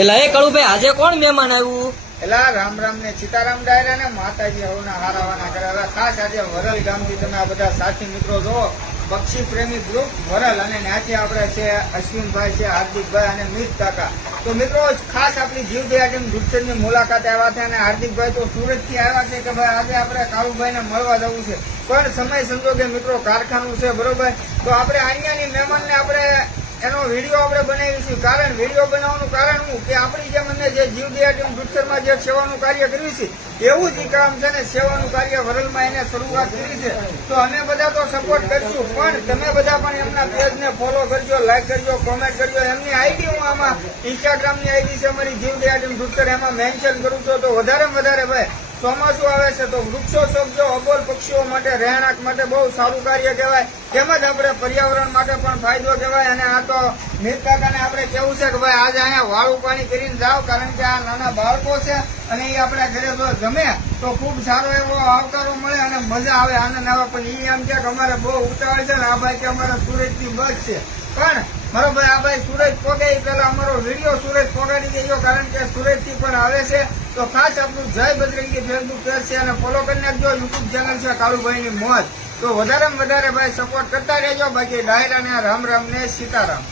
એલા એ કળુભાઈ આજે કોણ મહેમાન આવ્યું? એલા રામ રામ ને સીતારામ ડાયરા ને માતાજી હવના હારાવાના કરે. હવે ખાસ આજે વરલ ગામથી તમે આ બધા સાથી મિત્રો જો પક્ષી પ્રેમી ગ્રુપ વરલ અને ત્યાંથી આપણે છે અશ્વિનભાઈ છે, હાર્દિકભાઈ અને મિત કાકા. તો મિત્રો ખાસ આપણી જીવદયા ટીમ દુધસરની મુલાકાતે આવ્યા છે અને હાર્દિકભાઈ તો સુરત થી આવ્યા છે કે ભાઈ આજે આપણે કાળુભાઈ ને મળવા જવું છે, પણ સમય સંજોગે મિત્રો કારખાનું છે બરોબર. તો આપણે અહીંયાની મહેમાનને આપણે એનો વિડીયો આપણે બનાવીશું. કારણ વિડીયો બનાવવાનું કારણ શું કે આપણી જેમ અમે જે જીવદયા ટીમ દુધસરમાં જે સેવાનું કાર્ય કર્યું છે એવું જ કામ છે ને સેવાનું કાર્ય વરલમાં એને શરૂઆત કરી છે. તો અમે બધા તો સપોર્ટ કરશું, પણ તમે બધા પણ એમના પેજને ફોલો કરજો, લાઈક કરજો, કોમેન્ટ કરજો. એમની આઈડી હું આમાં ઇન્સ્ટાગ્રામની આઈડી છે અમારી જીવદયા ટીમ દુધસર, એમાં મેન્શન કરું છું. તો વધારેમાં વધારે ભાઈ ચોમાસું આવે છે તો વૃક્ષો સોંપજો. અબોલ પક્ષીઓ માટે, રહેણાંક માટે બહુ સારું કાર્ય કહેવાય. તેમજ આપણે પર્યાવરણ માટે પણ ફાયદો કહેવાય. અને આ તો મીર કાકાને આપણે કેવું છે કે ભાઈ આજે અહીંયા વાળું પાણી કરીને જાઓ, કારણ કે આ નાના બાળકો છે અને એ આપણા ઘરે જો જમે તો ખૂબ સારો એવો આવકારો મળે અને મજા આવે, આનંદ આવે. પણ એ એમ કે અમારે બહુ ઉતાવળ છે ને આ ભાઈ કે અમારે સુરતની બસ છે. પણ મારો ભાઈ આ ભાઈ સુરત પોગે પેલા અમારો વિડીયો સુરત પોગાડી દેજો, કારણ કે સુરત થી પણ આવે છે. તો ખાસ આપણું જય બજરંગી ફેસબુક પેજ છે અને ફોલો કરી નાખજો. યુટ્યુબ ચેનલ છે કાળુભાઈ ની મોજ. તો વધારેમાં વધારે ભાઈ સપોર્ટ કરતા રહેજો. બાકી ડાયરા ને રામ રામ ને સીતારામ.